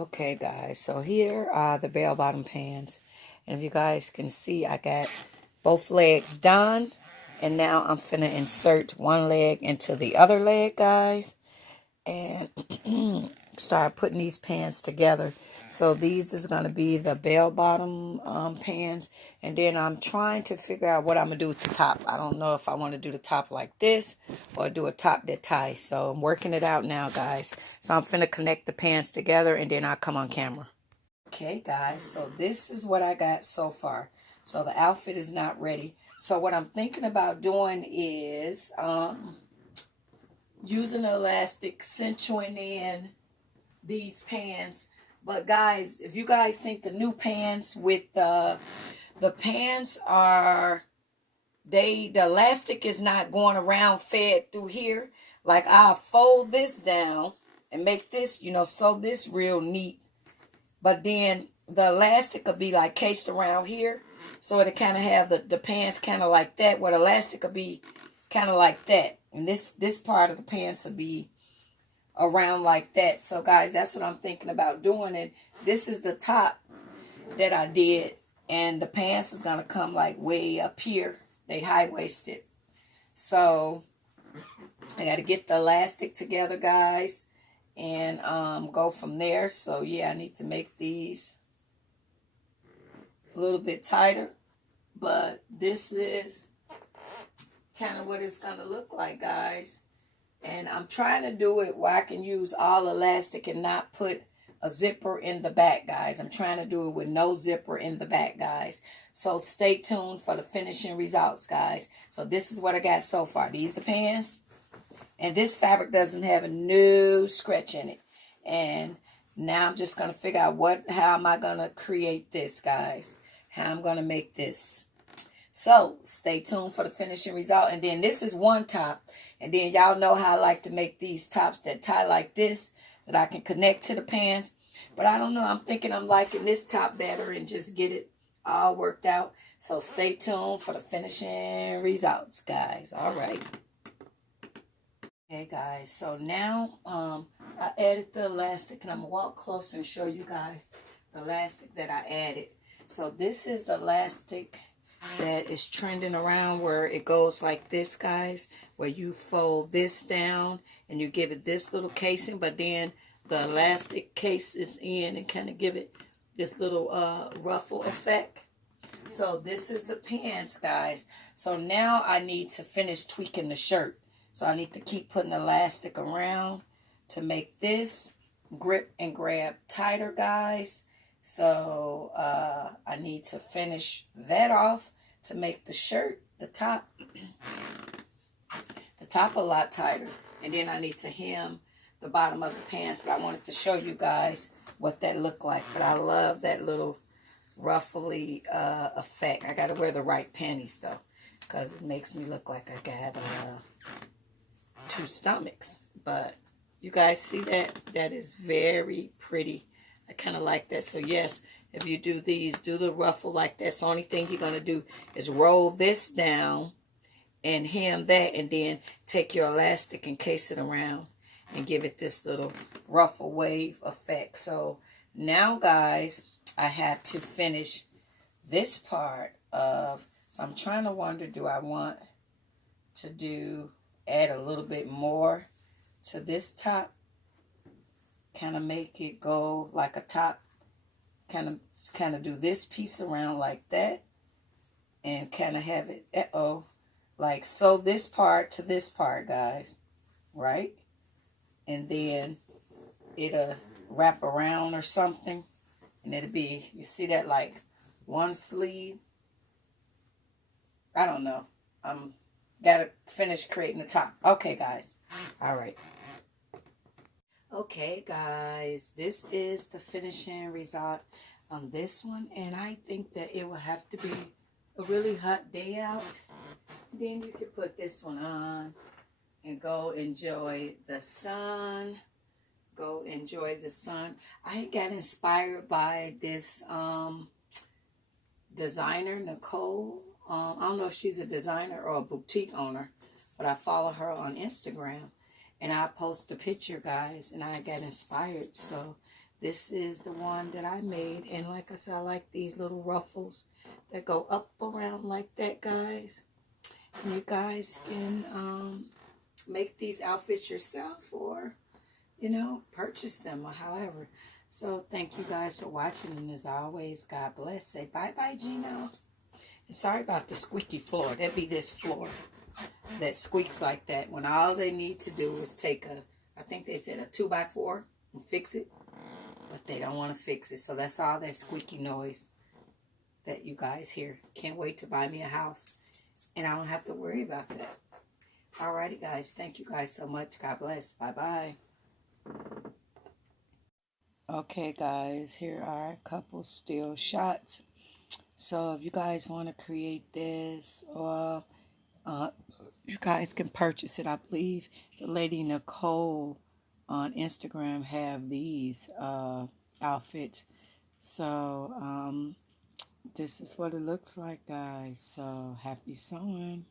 Okay, guys, so here are the bell bottom pants. And if you guys can see, I got both legs done. And now I'm finna insert one leg into the other leg, guys. And start putting these pants together. So these is going to be the bell bottom pants. And then I'm trying to figure out what I'm going to do with the top. I don't know if I want to do the top like this or do a top that ties. So I'm working it out now, guys. So I'm finna connect the pants together and then I'll come on camera. Okay, guys. So this is what I got so far. So the outfit is not ready. So what I'm thinking about doing is using an elastic, cinching in these pants. But guys, if you guys think the new pants with the pants are, the elastic is not going around fed through here. Like I'll fold this down and make this, sew this real neat. But then the elastic will be like cased around here. So it'll kind of have the pants kind of like that, where the elastic will be kind of like that. And this part of the pants will be around like that. So guys, that's what I'm thinking about doing. And this is the top that I did, and the pants is gonna come like way up here. They high-waisted. So I got to get the elastic together, guys, and go from there. So yeah, I need to make these a little bit tighter, but this is kind of what it's gonna look like, guys. And I'm trying to do it where I can use all elastic and not put a zipper in the back, guys. I'm trying to do it with no zipper in the back, guys. So stay tuned for the finishing results, guys. So this is what I got so far. These the pants. And this fabric doesn't have a no scratch in it. And now I'm just going to figure out how am I going to create this, guys. How I'm going to make this. So stay tuned for the finishing result. And then this is one top. And then y'all know how I like to make these tops that tie like this, that I can connect to the pants. But I don't know. I'm thinking I'm liking this top better and just get it all worked out. So stay tuned for the finishing results, guys. All right. Okay, guys. So now I added the elastic. And I'm going to walk closer and show you guys the elastic that I added. So this is the elastic that is trending around, where it goes like this, guys, where you fold this down and you give it this little casing, but then the elastic case is in and kind of give it this little ruffle effect. So this is the pants, guys. So now I need to finish tweaking the shirt. So I need to keep putting elastic around to make this grip and grab tighter, guys. So I need to finish that off to make the shirt, the top a lot tighter. And then I need to hem the bottom of the pants. But I wanted to show you guys what that looked like. But I love that little ruffly effect. I got to wear the right panties, though, because it makes me look like I got two stomachs. But you guys see that? That is very pretty. I kind of like that. So yes, if you do these, do the ruffle like that. So the only thing you're going to do is roll this down and hem that, and then take your elastic and case it around and give it this little ruffle wave effect. So now, guys, I have to finish this part of, so I'm trying to wonder, do I want to add a little bit more to this top? Kind of make it go like a top, kind of do this piece around like that, and kind of have it, like sew this part to this part, guys, right? And then it'll wrap around or something, and it'll be, you see that, like one sleeve. I don't know. Gotta finish creating the top. Okay, guys. All right. Okay, guys, this is the finishing result on this one, and I think that it will have to be a really hot day out. Then you can put this one on and go enjoy the sun. Go enjoy the sun. I got inspired by this designer, Nicole. I don't know if she's a designer or a boutique owner, but I follow her on Instagram. And I post a picture, guys, and I got inspired. So This is the one that I made. And like I said, I like these little ruffles that go up around like that, guys. And you guys can make these outfits yourself, or, you know, purchase them or however. So thank you guys for watching. And as always, God bless. Say bye-bye, Gino. And sorry about the squeaky floor. That'd be this floor that squeaks like that when all they need to do is take a, I think they said a 2x4 and fix it. But they don't want to fix it. So that's all that squeaky noise that you guys hear. Can't wait to buy me a house. And I don't have to worry about that. Alrighty, guys. Thank you guys so much. God bless. Bye-bye. Okay, guys. Here are a couple still shots. So if you guys want to create this, or you guys can purchase it. I believe the lady Nicole on Instagram have these outfits. So this is what it looks like, guys. So happy sewing.